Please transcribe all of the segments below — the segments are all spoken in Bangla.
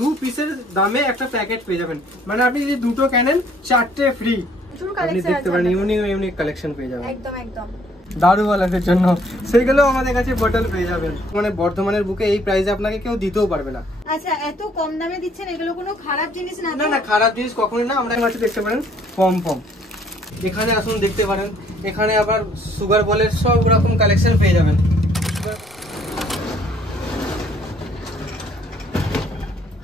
দু পিসের দামে একটা প্যাকেট পেয়ে যাবেন, মানে আপনি যদি দুটো কেনেন চারটে ফ্রি। আপনি দেখতে পারেন ইউনিক ইউনিক কালেকশন পেয়ে যাবেন একদম একদম দারুওয়ালাদের জন্য, সেগুলো আমাদের কাছে বটল পেয়ে যাবেন। মানে বর্ধমানের বুকে এই প্রাইসে আপনাকে কেউ দিতেও পারবে না। আচ্ছা, এত কম দামে দিচ্ছেন, এগুলো কোনো খারাপ জিনিস না? না না, খারাপ জিনিস কখনোই না। আমরা কাছে দেখতে পারেন পম পম, এখানে আসুন দেখতে পারেন, এখানে আবার সুগার বলের সব রকম কালেকশন পেয়ে যাবেন।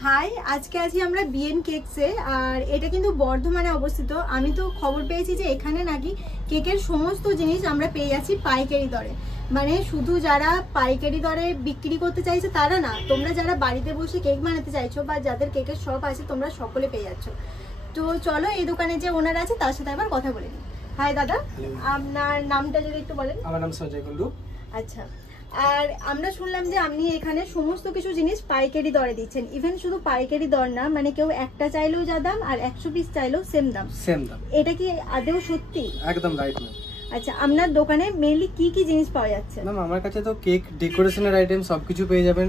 হাই, আজকে আছি আমরা বিএন কেকসে, আর এটা কিন্তু বর্ধমানে অবস্থিত। আমি তো খবর পেয়েছি যে এখানে নাকি কেকের সমস্ত জিনিস আমরা পেয়ে যাচ্ছি পাইকারি দরে। মানে শুধু যারা পাইকারি দরে বিক্রি করতে চাইছে তারা না, তোমরা যারা বাড়িতে বসে কেক বানাতে চাইছো বা যাদের কেকের শপ আছে তোমরা সকলে পেয়ে যাচ্ছ। তো চলো এই দোকানে যে ওনার আছে তার সাথে আবার কথা বলে নিই। হাই দাদা, আপনার নামটা যদি একটু বলেন। আমার নাম সঞ্জয় কুন্ডু। আচ্ছা, আর আমরা শুনলাম যে আপনি এখানে সমস্ত কিছু জিনিস পাইকারি দরে দিচ্ছেন। ইভেন শুধু পাইকারি দর না, মানে কেউ একটা চাইলেও যা দাম আর 100 পিস চাইলেও সেম দাম। এটা কি আদৌ সত্যি? একদম রাইট ম্যাম। আচ্ছা, আপনার দোকানে মেইনলি কি কি জিনিস পাওয়া যাচ্ছে? ম্যাম আমার কাছে তো কেক ডেকোরেশনের আইটেম সবকিছু পেয়ে যাবেন,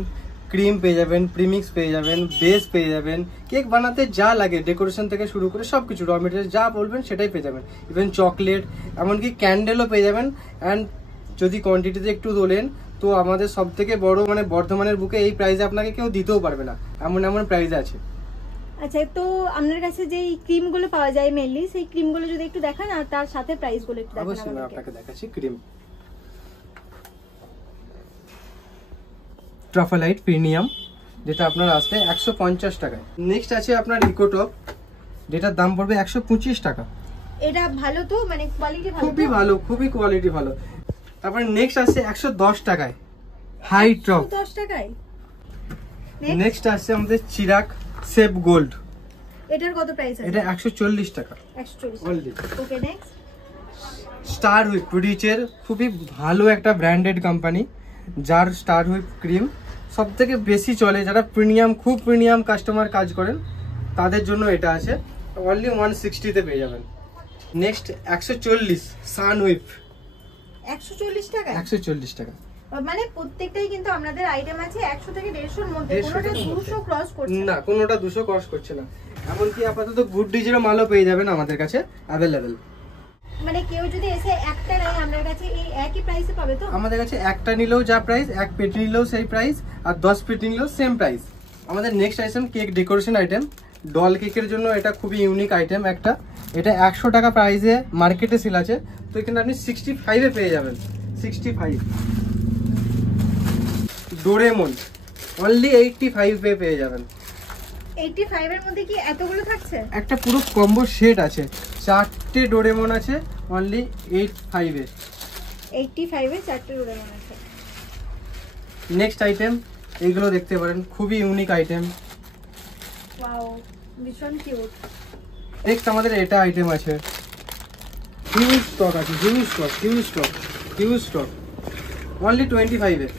ক্রিম পেয়ে যাবেন, প্রিমিক্স পেয়ে যাবেন, বেস পেয়ে যাবেন, কেক বানাতে যা লাগে ডেকোরেশন থেকে শুরু করে সবকিছু র মেটেরিয়াল যা বলবেন সেটাই পেয়ে যাবেন। ইভেন চকলেট, এমনকি ক্যান্ডেলও পেয়ে যাবেন। অ্যান্ড যদি কোয়ান্টিটিতে একটু তোলেন তো আমাদের সব থেকে বড় মানে বর্ধমানের বুকে এই প্রাইসে আপনাকে কেউ দিতেও পারবে না, এমন এমন প্রাইসে আছে। আচ্ছা, তো আপনার কাছে যে ক্রিমগুলো পাওয়া যায় মেইনলি, সেই ক্রিমগুলো যদি একটু দেখান আর তার সাথে প্রাইসগুলো একটু দেখান। অবশ্যই আমি আপনাকে দেখাচ্ছি। ক্রিম ট্রাফালাইট প্রিমিয়াম, যেটা আপনার আসছে 150 টাকায়। নেক্সট আছে আপনার ইকোটপ, যেটার দাম পড়বে 125 টাকা। এটা ভালো তো, মানে কোয়ালিটি ভালো? খুবই ভালো, খুবই কোয়ালিটি ভালো। তারপরে নেক্সট আসছে 110 টাকায় হাই টপ। 110 টাকায়। নেক্সট আসছে আমাদের চিরাগ সেভ গোল্ড, এটার কত প্রাইস আছে? এটা 140 টাকা। 140। অনলি। ওকে, নেক্সট স্টার হুইপ প্রোডিউসের খুবই ভালো একটা ব্র্যান্ডেড কোম্পানি, যার স্টার হুইপ ক্রিম সব থেকে বেশি চলে। যারা প্রিমিয়াম, খুব প্রিমিয়াম কাস্টমার কাজ করেন তাদের জন্য এটা আছে। অনলি 160 তে পেয়ে যাবেন। নেক্সট 140 সান হুইপ, 140 টাকা। 140 টাকা। মানে প্রত্যেকটাই কিন্তু আমাদের আইটেম আছে 100 থেকে 150 এর মধ্যে, কোনোটা 200 ক্রস করছে না, কোনোটা 200 ক্রস করছে না। এমনকি আপাতত গুড ডিজের মালও পেয়ে যাবেন আমাদের কাছে অ্যাভেলেবেল। মানে কেউ যদি এসে একটা নেয় আমাদের কাছে এই একই প্রাইসে পাবে তো? আমাদের কাছে একটা নিলেও যা প্রাইস, এক পেটি নিলেও সেই প্রাইস, আর 10 পেটি নিলেও সেম প্রাইস। আমাদের next item cake decoration item, doll কেকের জন্য এটা খুবই ইউনিক আইটেম একটা। এটা 100 টাকা প্রাইসে মার্কেটে সেল আছে, তো এখানে আপনি 65-এ পেয়ে যাবেন। 65 ডোরেমন অনলি 85-এ পেয়ে যাবেন। 85 এর মধ্যে কি এতগুলো থাকছে? একটা পুরো কম্বো সেট আছে, 4টে ডোরেমন আছে অনলি 85-এ। 85 এ 4টে ডোরেমন আছে। নেক্সট আইটেম এইগুলো দেখতে পারেন, খুবই ইউনিক আইটেম। ওয়াও, ভীষণ কিউট। নেক্সট আমাদের এটা আইটেম আছে, হিউজ স্টক আছে, হিউজ স্টক অনলি 25-এ।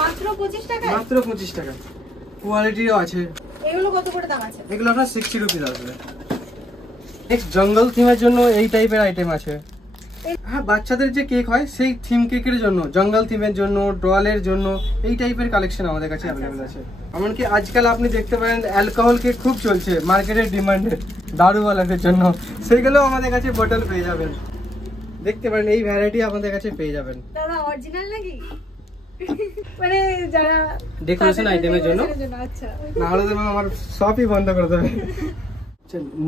মাত্র 25 টাকা? মাত্র 25 টাকা। কোয়ালিটিও আছে। এগুলো কত করে দাম আছে? এগুলো আপনার 60 রুপিস আসবে। নেক্সট জঙ্গল থিমের জন্য এই টাইপের আইটেম আছে। হ্যাঁ, বাচ্চাদের যে কেক হয় সেই থিম কেকের জন্য, জঙ্গল থিমের জন্য, ডলের জন্য এই টাইপের কালেকশন আমাদের কাছে অ্যাভেলেবেল আছে। এমনকি আজকাল আপনি দেখতে পারেন অ্যালকোহল কেক খুব চলছে মার্কেটের ডিমান্ডে দারুওয়ালাদের জন্য, সেগুলো আমাদের কাছে বটল পেয়ে যাবেন। দেখতে পারেন এই ভ্যারাইটি আমাদের কাছে পেয়ে যাবেন। দাদা অরিজিনাল নাকি? মানে যারা ডেকোরেশন আইটেমের জন্য। আচ্ছা, না হলে তো আমার শপই বন্ধ করে দেবে।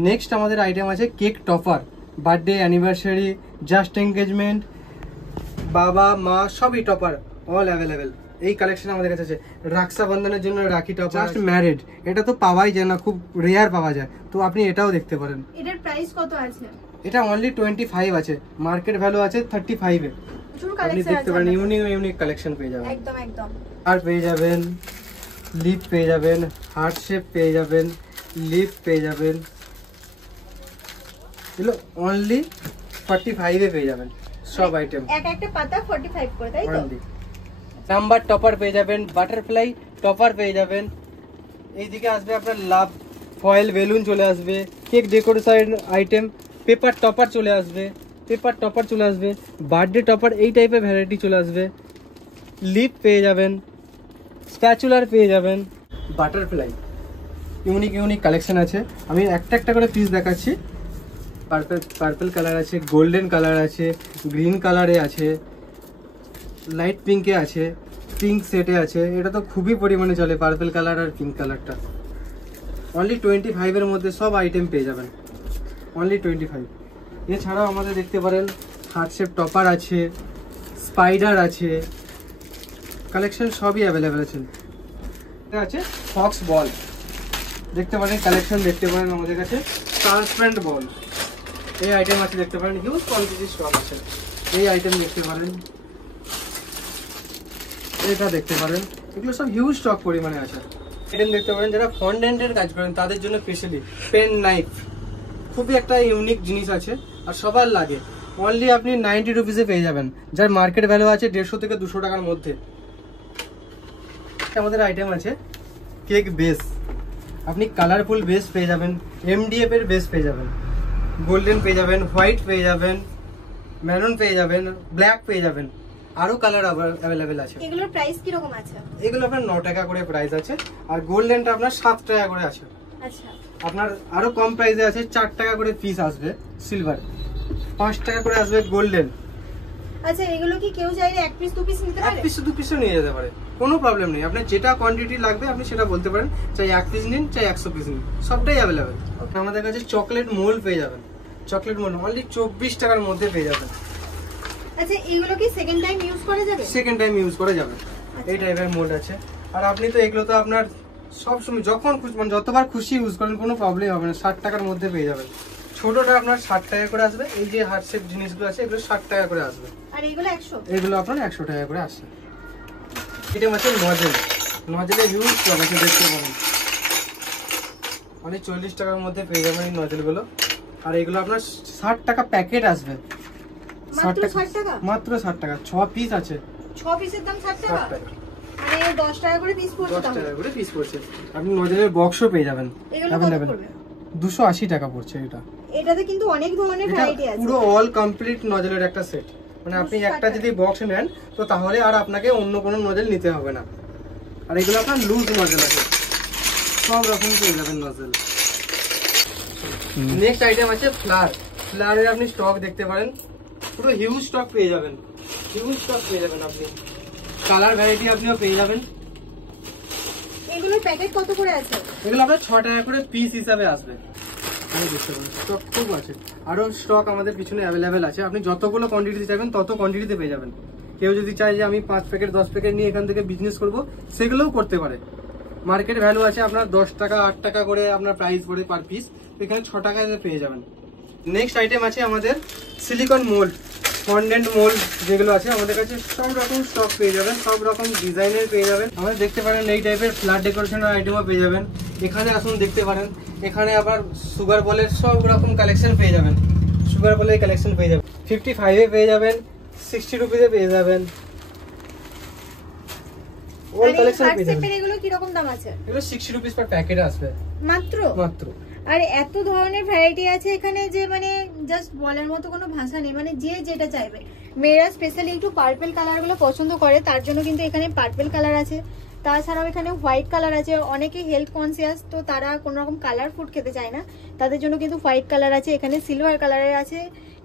নেক্সট আমাদের আইটেম আছে cake topper, birthday, anniversary, just engagement, বাবা মা সবই টপার অল অ্যাভেলেবেল। এই কালেকশন আমাদের কাছে আছে। রক্ষাবন্ধনের জন্য রাখি টপার, জাস্ট ম্যারিড, এটা তো পাওয়াই যায় না, খুব রেয়ার পাওয়া যায়, তো আপনি এটাও দেখতে পারেন। এটার প্রাইস কত আছে? এটা অনলি 25 আছে, মার্কেট ভ্যালু আছে 35-এ। আপনি দেখতে পারেন ইউনিক ইউনিক কালেকশন পেয়ে যাবেন। একদম একদম। আর পেয়ে যাবেন, লিপ পেয়ে যাবেন, হার্ট শেপ পেয়ে যাবেন, লিপ পেয়ে যাবেন, এগুলো অনলি 45-এ পেয়ে যাবেন সব আইটেম। এক একটা পাতা 45 করে, তাই তো? নাম্বার টপার পেয়ে যাবেন, বাটারফ্লাই টপার পেয়ে যাবেন। এইদিকে আসবে আপনার লাভ ফয়েল বেলুন চলে আসবে, cake decoration item, paper topper চলে আসবে, বার্থডে টপার এই টাইপের ভ্যারাইটি চলে আসবে, লিপ পেয়ে যাবেন, স্প্যাচুলার পেয়ে যাবেন, বাটারফ্লাই, ইউনিক ইউনিক কালেকশন আছে। আমি একটা একটা করে পিস দেখাচ্ছি। পার্পল কালার আছে, গোল্ডেন কালার আছে, গ্রিন কালারে আছে, লাইট পিঙ্কে আছে, পিঙ্ক সেটে আছে। এটা তো খুবই পরিমাণে চলে, পার্পল কালার আর পিঙ্ক কালারটা। অনলি 25-এর মধ্যে সব আইটেম পেয়ে যাবেন, অনলি 25। এছাড়াও আমাদের দেখতে পারেন হার্ট শেপ টপার আছে, স্পাইডার আছে, কালেকশন সবই অ্যাভেলেবেল আছে। এটা আছে ফক্স বল, দেখতে পারেন কালেকশন দেখতে পারেন আমাদের কাছে। ট্রান্সপারেন্ট বল এই আইটেম আছে, দেখতে পারেন হিউজ কোয়ান্টিটি স্টক আছে। এই আইটেম দেখতে পারেন, এটা দেখতে পারেন, এগুলো সব হিউজ স্টক পরিমাণে আছে। আইটেম দেখতে পারেন যারা ফন্ডেন্টের কাজ করেন তাদের জন্য স্পেশালি পেন নাইফ, খুবই একটা ইউনিক জিনিস আছে আর সবার লাগে। অনলি আপনি 90 রুপিসে পেয়ে যাবেন, যার মার্কেট ভ্যালু আছে 150 থেকে 200 টাকার মধ্যে। আমাদের আইটেম আছে কেক বেস, আপনি কালারফুল বেস পেয়ে যাবেন, MDF এর বেস পেয়ে যাবেন, গোল্ডেন পেয়ে যাবেন, হোয়াইট পেয়ে যাবেন, মেরুন পেয়ে যাবেন, ব্ল্যাক পেয়ে যাবেন, আরো কালার অ্যাভেলেবেল আছে। এগুলোর প্রাইস কি রকম আছে? এগুলো আপনার 9 টাকা করে প্রাইস আছে, আর গোল্ডেনটা আপনার 7 টাকা করে আছে। আচ্ছা, আপনার আরো কম প্রাইসে আছে, 4 টাকা করে পিস আসবে সিলভার, 5 টাকা করে আসবে গোল্ডেন। আচ্ছা, এগুলো কি কেউ চাইলে এক পিস দু পিস নিতে পারে? এক পিস দু পিসও নিয়ে যেতে পারে, কোনো প্রবলেম নেই। আপনার যেটা কোয়ান্টিটি লাগবে আপনি সেটা বলতে পারেন, চাই 1 পিস নিন চাই 100 পিস নিন, সবটাই অ্যাভেলেবেল। আমাদের কাছে চকলেট মোল্ড পেয়ে যাবেন, চকলেট মোল্ড অনলি 24 টাকার মধ্যে পেয়ে যাবেন। আচ্ছা, এগুলো কি সেকেন্ড টাইম ইউজ করা যাবে? সেকেন্ড টাইম ইউজ করা যাবে, এই টাইপের মোল্ড আছে। আর আপনি তো এগুলো তো আপনার সব সময় যখন খুশি মানে যতবার খুশি ইউজ করেন কোনো প্রবলেম হবে না, 60 টাকার মধ্যে পেয়ে যাবেন। ছোটটা আপনার 60 টাকা করে আসবে, এই যে হার্ট শেপ জিনিসগুলো আছে এগুলো 60 টাকা করে আসবে, আর এগুলো 100? এগুলো আপনার 100 টাকা করে আসবে। এটা আছে নজেল, নজেলে হিউজ স্টক আছে, দেখতে পাবেন অনেক 40 টাকার মধ্যে পেয়ে যাবেন এই নজেলগুলো। আর এগুলো আপনার 60 টাকা প্যাকেট আসবে, মাত্র 60 টাকা? মাত্র 60 টাকা, 6 পিস আছে, 6 পিসের দাম 60 টাকা? মানে 10 টাকা করে পিস পড়ছে। 10 টাকা করে পিস পড়ছে। আপনি নজেলের বক্সও পেয়ে যাবেন, এগুলো কত পড়বে? 280 টাকা পড়ছে। এটাতে কিন্তু অনেক ধরনের ভ্যারাইটি আছে, পুরো অল কমপ্লিট নজেলের একটা সেট। মানে আপনি একটা যদি বক্স নেন তো তাহলে আর আপনাকে অন্য কোনো নজেল নিতে হবে না। আর এগুলো আপনার লুজ নজেল আছে, সব রকম পেয়ে যাবেন নজেল। নেক্সট আইটেম আছে ফ্লার, ফ্লারের আপনি স্টক দেখতে পারেন, পুরো হিউজ স্টক পেয়ে যাবেন, হিউজ স্টক পেয়ে যাবেন আপনি। কালার ভ্যারাইটি আপনিও পেয়ে যাবেন। এগুলোর প্যাকেট কত করে আছে? এগুলো আপনার 6 টাকা করে পিস হিসাবে আসবে। স্টক খুব আছে, আরো স্টক আমাদের পিছনে অ্যাভেলেবেল আছে। আপনি যতগুলো কোয়ান্টিটি চাইবেন তত কোয়ান্টিটিতে পেয়ে যাবেন। কেউ যদি চায় যে আমি 5 প্যাকেট 10 প্যাকেট নিয়ে এখান থেকে বিজনেস করব, সেগুলোও করতে পারে। মার্কেট ভ্যালু আছে আপনার 10 টাকা 8 টাকা করে আপনার প্রাইস পড়ে পার পিস, এখানে 6 টাকায় পেয়ে যাবেন। নেক্সট আইটেম আছে আমাদের সিলিকন মোল্ড, ফন্ডেন্ট মোল্ড যেগুলো আছে আমাদের কাছে সব রকম স্টক পেয়ে যাবেন, সব রকম ডিজাইনের পেয়ে যাবেন। আমাদের দেখতে পারেন এই টাইপের ফ্ল্যাট ডেকোরেশনের আইটেমও পেয়ে যাবেন। এখানে আসুন দেখতে পারেন, এখানে আবার সুগার বলের সব রকম কালেকশন পেয়ে যাবেন, সুগার বলের কালেকশন পেয়ে যাবেন। 55-এ পেয়ে যাবেন, 60 রুপিসে পেয়ে যাবেন, অল কালেকশন পেয়ে যাবেন। এগুলো কি রকম দাম আছে? এগুলো 60 রুপিস পার প্যাকেট আসবে মাত্র মাত্র। আর এত ধরনের ভ্যারাইটি আছে এখানে যে মানে জাস্ট বলার মতো কোনো ভাষা নেই, মানে যে যেটা চাইবে। মেয়েরা স্পেশালি একটু পার্পল কালার গুলো পছন্দ করে, তার জন্য কিন্তু এখানে পার্পল কালার আছে। তাছাড়াও এখানে হোয়াইট কালার আছে, অনেকে হেলথ কনসিয়াস তো তারা কোনো রকম কালার ফুড খেতে চায় না, তাদের জন্য কিন্তু হোয়াইট কালার আছে, এখানে সিলভার কালারের আছে,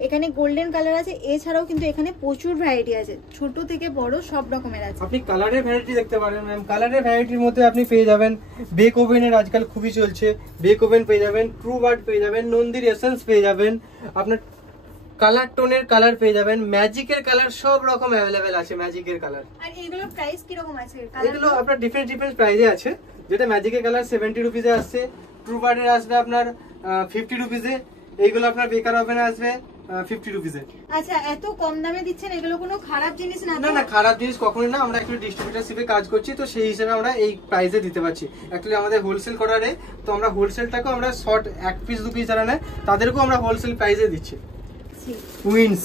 এখানে গোল্ডেন কালার আছে। এছাড়াও কিন্তু এখানে প্রচুর ভ্যারাইটি আছে, ছোট থেকে বড় সব রকমের আছে। আপনি কালারের ভ্যারাইটি দেখতে পারেন ম্যাম। কালারের ভ্যারাইটির মধ্যে আপনি পেয়ে যাবেন বেক ওভেনের, আজকাল খুবই চলছে বেক ওভেন পেয়ে যাবেন, ট্রু বার্ড পেয়ে যাবেন, নন্দির এসেন্স পেয়ে যাবেন, আপনার কালার টোনের কালার পেয়ে যাবেন, ম্যাজিকের কালার সব রকম অ্যাভেলেবেল আছে। ম্যাজিকের কালার আর এগুলোর প্রাইস কি রকম আছে? এগুলো আপনার ডিফারেন্ট ডিফারেন্ট প্রাইসে আছে, যেটা ম্যাজিকের কালার 70 রুপিসে আসছে, ট্রু বার্ডের আসবে আপনার 50 রুপিসে, এইগুলো আপনার বেকার ওভেনে আসবে 50 রুপিসে। আচ্ছা, এত কম দামে দিচ্ছেন, এগুলো কোনো খারাপ জিনিস না? না না, খারাপ জিনিস কখনোই না। আমরা একটু ডিস্ট্রিবিউটারশিপে কাজ করছি, তো সেই হিসেবে আমরা এই প্রাইসে দিতে পারছি। অ্যাকচুয়ালি আমাদের হোলসেল করারে তো আমরা হোলসেলটাকেও আমরা শর্ট 1 পিস 2 পিস যারা নেয় তাদেরকেও আমরা হোলসেল প্রাইসে দিচ্ছি। উইন্স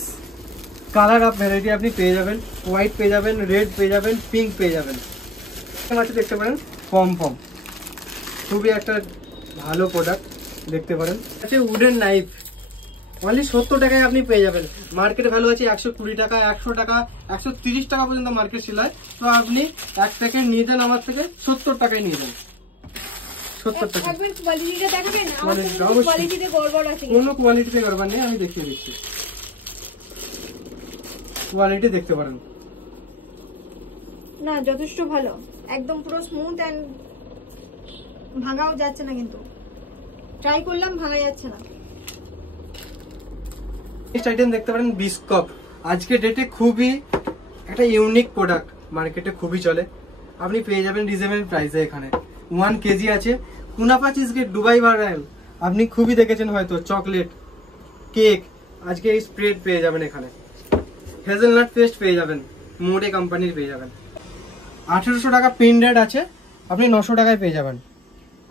কালার অফ ভ্যারাইটি আপনি পেয়ে যাবেন, হোয়াইট পেয়ে যাবেন, রেড পেয়ে যাবেন, পিঙ্ক পেয়ে যাবেন। আছে দেখতে পারেন পম, খুবই একটা ভালো প্রোডাক্ট দেখতে পারেন। আছে উডেন নাইফ, অনলি 70 টাকায় আপনি পেয়ে যাবেন। মার্কেট ভ্যালু আছে 120 টাকা, 100 টাকা, 130 টাকা পর্যন্ত মার্কেট সেল হয়। তো আপনি 1 প্যাকেট নিয়ে যান আমার থেকে, 70 টাকায় নিয়ে যান। 70 টাকা। একবার কোয়ালিটিটা দেখাবেন? আমার কোয়ালিটিটা তো অবশ্যই। কোয়ালিটিতে গড়বড় আছে। কোনো কোয়ালিটিতে গড়বড় নেই, আমি দেখিয়ে দিচ্ছি। কোয়ালিটি দেখতে পারেন। না, যথেষ্ট ভালো, একদম পুরো স্মুথ এন্ড ভাঙাও যাচ্ছে না, কিন্তু ট্রাই করলাম ভাঙা যাচ্ছে না। নেক্সট আইটেম দেখতে পারেন বিস্কপ। আজকে ডেটে খুবই একটা ইউনিক প্রোডাক্ট, মার্কেটে খুবই চলে। আপনি পেয়ে যাবেন রিজনেবল প্রাইসে। এখানে 1 কেজি আছে কুনাফা চিজকেক দুবাই ভাইরাল, আপনি খুবই দেখেছেন হয়তো। চকলেট, কেক, আজকে এই স্প্রেড পেয়ে যাবেন। এখানে হেজেলনাট পেস্ট পেয়ে যাবেন, মোডে কোম্পানির পেয়ে যাবেন। 1800 টাকা পিন রেট আছে, আপনি 900 টাকায় পেয়ে যাবেন।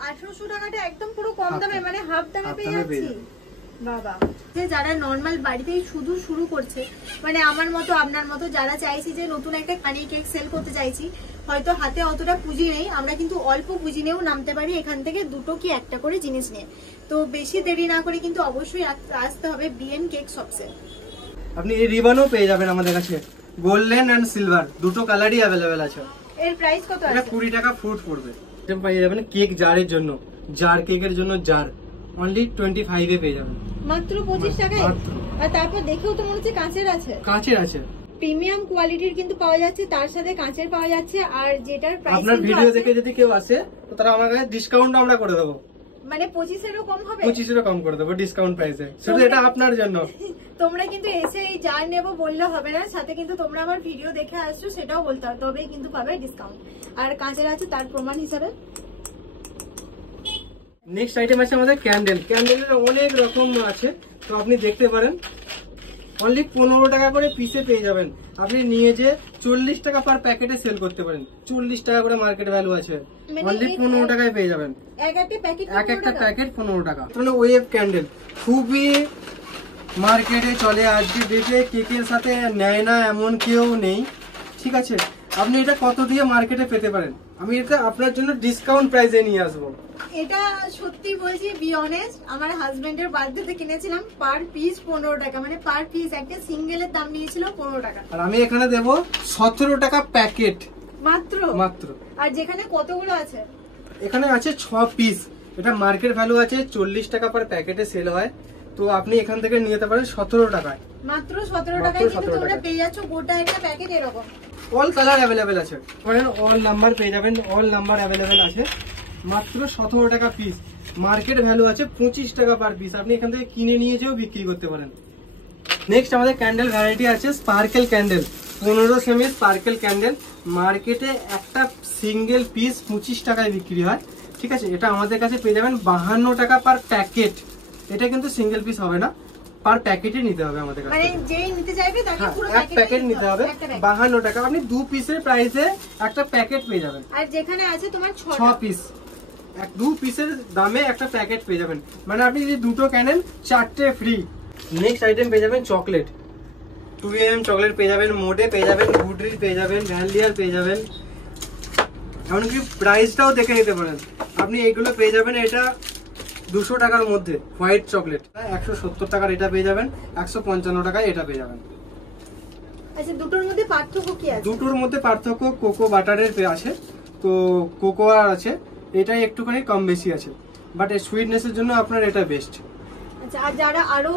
1800 টাকাটা একদম পুরো কম দামে, মানে হাফ দামে পেয়ে দামে পেয়ে যাচ্ছি। বাবা, যে যারা নর্মাল বাড়িতেই শুধু শুরু করছে, মানে আমার মতো আপনার মতো যারা চাইছি যে নতুন একটা কানি কেক সেল করতে চাইছি, হয়তো হাতে অতটা পুঁজি নেই, আমরা কিন্তু অল্প পুঁজি নিয়েও নামতে পারি এখান থেকে দুটো কি একটা করে জিনিস নিয়ে। তো বেশি দেরি না করে কিন্তু অবশ্যই আসতে হবে বিএন কেক শপসে। আপনি এই রিবনও পেয়ে যাবেন আমাদের কাছে, গোল্ডেন এন্ড সিলভার দুটো কালারই অ্যাভেলেবেল আছে। এর প্রাইস কত এটা আছে? 20 টাকা ফুট পড়বে। এটা পেয়ে যাবেন কেক জারের জন্য, জার কেকের জন্য জার অনলি 25 এ পেয়ে যাবেন, মাত্র 25 টাকায়। মাত্র। আর তারপর দেখেও তো মনে হচ্ছে কাঁচের আছে। কাঁচের আছে, প্রিমিয়াম কোয়ালিটির কিন্তু পাওয়া যাচ্ছে, তার সাথে কাঁচের পাওয়া যাচ্ছে। আর যেটার প্রাইস আপনার ভিডিও দেখে যদি কেউ আসে তো তারা আমার কাছে ডিসকাউন্ট আমরা করে দেবো, মানে 25-এরও কম হবে। 25 কম করে দেবো ডিসকাউন্ট প্রাইসে, শুধু এটা আপনার জন্য। তোমরা কিন্তু এসে এই জার নেবো বললে হবে না, সাথে কিন্তু তোমরা আমার ভিডিও দেখে আসছো সেটাও বলতে হবে, তবেই কিন্তু পাবে ডিসকাউন্ট। আর কাঁচের আছে তার প্রমাণ হিসাবে। নেক্সট আইটেম আছে আমাদের ক্যান্ডেল। ক্যান্ডেলের অনেক রকম আছে, তো আপনি দেখতে পারেন। অনলি 15 টাকা করে পিসে পেয়ে যাবেন। আপনি নিয়ে যে 40 টাকা পার প্যাকেটে সেল করতে পারেন। 40 টাকা করে মার্কেট ভ্যালু আছে, অনলি 15 টাকায় পেয়ে যাবেন। এক একটা প্যাকেট 15 টাকা। ওয়েভ ক্যান্ডেল খুবই মার্কেটে চলে, আজকে ডেটে কেকের সাথে নেয় না এমন কেউ নেই, ঠিক আছে। আপনি এটা কত দিয়ে মার্কেটে পেতে পারেন, আমি এটা আপনার জন্য ডিসকাউন্ট প্রাইসে নিয়ে আসবো। এটা সত্যি বলছি, বি অনেস্ট, আমার হাজবেন্ডের বার্থডেতে কিনেছিলাম পার পিস 15 টাকা, মানে পার পিস একটা সিঙ্গেলের দাম নিয়েছিল 15 টাকা। আর আমি এখানে দেবো 17 টাকা প্যাকেট মাত্র। আর যেখানে কতগুলো আছে, এখানে আছে 6 পিস। এটা মার্কেট ভ্যালু আছে 40 টাকা পার প্যাকেটে সেল হয়, তো আপনি এখান থেকে নিয়ে যেতে পারেন 17 টাকায়। মাত্র 17 টাকায় কিন্তু তোমরা পেয়ে যাচ্ছ গোটা একটা প্যাকেট এরকম। অল কালার অ্যাভেলেবেল আছে, অল নাম্বার পেয়ে যাবেন, অল নাম্বার অ্যাভেলেবেল আছে। মাত্র 17 টাকা পিস, মার্কেট ভ্যালু আছে 25 টাকা পার পিস। আপনি এখান থেকে কিনে নিয়ে যেও বিক্রি করতে পারেন। নেক্সট আমাদের ক্যান্ডেল ভ্যারাইটি আছে sparkle candle. 15 semi sparkle candle, মার্কেটে একটা সিঙ্গেল পিস 25 টাকায় বিক্রি হয়, ঠিক আছে। এটা আমাদের কাছে পেয়ে যাবেন 52 টাকা পার প্যাকেট। এটা কিন্তু সিঙ্গেল পিস হবে না, পার প্যাকেটে নিতে হবে আমাদের কাছে, মানে যেই নিতে চাইবে তাকে পুরো এক প্যাকেট নিতে হবে। 52 টাকা, আপনি 2 পিসের প্রাইসে একটা প্যাকেট পেয়ে যাবেন। আর যেখানে আছে তোমার 6 পিস, 2 পিসের দামে একটা প্যাকেট পেয়ে যাবেন, মানে আপনি যদি দুটো কেনেন 4টে ফ্রি। নেক্সট আইটেম পেয়ে যাবেন চকলেট। 2am চকলেট পেয়ে যাবেন, মোডে পেয়ে যাবেন, গুডরিল পেয়ে যাবেন, ভ্যানলিয়ার পেয়ে যাবেন। এমনকি প্রাইসটাও দেখে নিতে পারেন। আপনি এইগুলো পেয়ে যাবেন, এটা 200 টাকার মধ্যে হোয়াইট চকলেট, 170 টাকার এটা পেয়ে যাবেন, 155 টাকায় এটা পেয়ে যাবেন। আচ্ছা, দুটোর মধ্যে পার্থক্য কি আছে? দুটোর মধ্যে পার্থক্য কোকো বাটারের আছে, তো কোকো আর আছে, এটাই একটুখানি কম বেশি আছে, বাট সুইটনেসের জন্য আপনার এটা বেস্ট। আচ্ছা, আর যারা আরো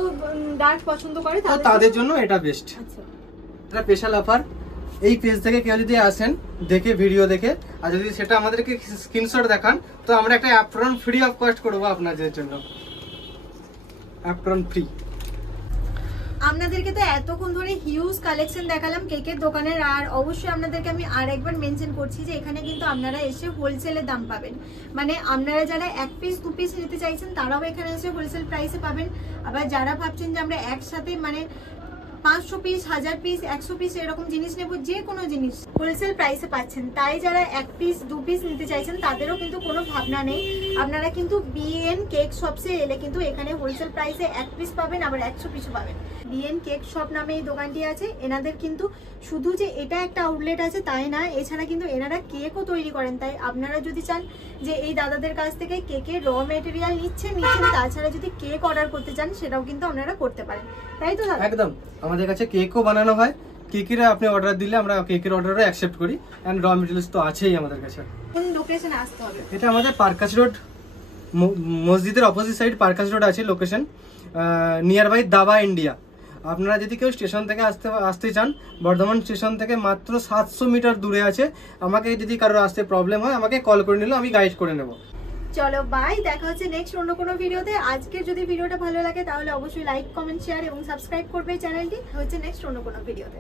ডার্ক পছন্দ করে তাদের জন্য এটা বেস্ট। আচ্ছা, এটা স্পেশাল অফার। এই পেজ থেকে কেউ যদি আসেন দেখে, ভিডিও দেখে, আর যদি সেটা আমাদেরকে স্ক্রিনশট দেখান, তো আমরা একটা অ্যাপ্রন ফ্রি অফ কস্ট করবো আপনাদের জন্য, অ্যাপ্রন ফ্রি। আপনাদেরকে তো এতক্ষণ ধরে হিউজ কালেকশন দেখালাম কেকের দোকানের, আর অবশ্যই আপনাদেরকে আমি আরেকবার মেনশন করছি যে এখানে কিন্তু আপনারা এসে হোলসেলের দাম পাবেন। মানে আপনারা যারা 1 পিস 2 পিস নিতে চাইছেন তারাও এখানে এসে হোলসেল প্রাইসে পাবেন। আবার যারা ভাবছেন যে আমরা একসাথে মানে 500 পিস, 1000 পিস, 100 পিস এরকম জিনিস নেব, যে কোনো জিনিস হোলসেল প্রাইসে পাচ্ছেন। তাই যারা 1 পিস 2 পিস নিতে চাইছেন তাদেরও কিন্তু কোনো ভাবনা নেই। আপনারা কিন্তু বিএন কেক শপসে এলে কিন্তু এখানে হোলসেল প্রাইসে 1 পিস পাবেন, আবার 100 পিসও পাবেন। বিএন কেক শপ নামে এই দোকানটি আছে। এনাদের কিন্তু শুধু যে এটা একটা আউটলেট আছে তাই না, এছাড়া কিন্তু এনারা কেকও তৈরি করেন। তাই আপনারা যদি চান যে এই দাদাদের কাছ থেকে কেকের র মেটেরিয়াল নিচ্ছেন, তাছাড়া যদি কেক অর্ডার করতে চান সেটাও কিন্তু আপনারা করতে পারেন, তাই তো দাদা? একদম, আমাদের কাছে কেকও বানানো হয়। কেকের আপনি অর্ডার দিলে আমরা কেকের অর্ডারও অ্যাকসেপ্ট করি, এন্ড র মেটেরিয়ালস তো আছেই আমাদের কাছে। কোন লোকেশনে আসতে হবে? এটা আমাদের পার্কাস রোড মসজিদের অপোজিট সাইড পার্কাস রোড আছে লোকেশন, নিয়ার বাই দাবা ইন্ডিয়া। আপনারা যদি কেউ স্টেশন থেকে আসতে চান, বর্ধমান স্টেশন থেকে মাত্র 700 মিটার দূরে আছে। আমাকে যদি কারোর আসতে প্রবলেম হয় আমাকে কল করে নিলেও আমি গাইড করে নেব। চলো বাই, দেখা হচ্ছে নেক্সট অন্য কোনো ভিডিওতে। আজকের যদি ভিডিওটা ভালো লাগে তাহলে অবশ্যই লাইক, কমেন্ট, শেয়ার এবং সাবস্ক্রাইব করবে চ্যানেলটি। হচ্ছে নেক্সট অন্য কোনো ভিডিওতে।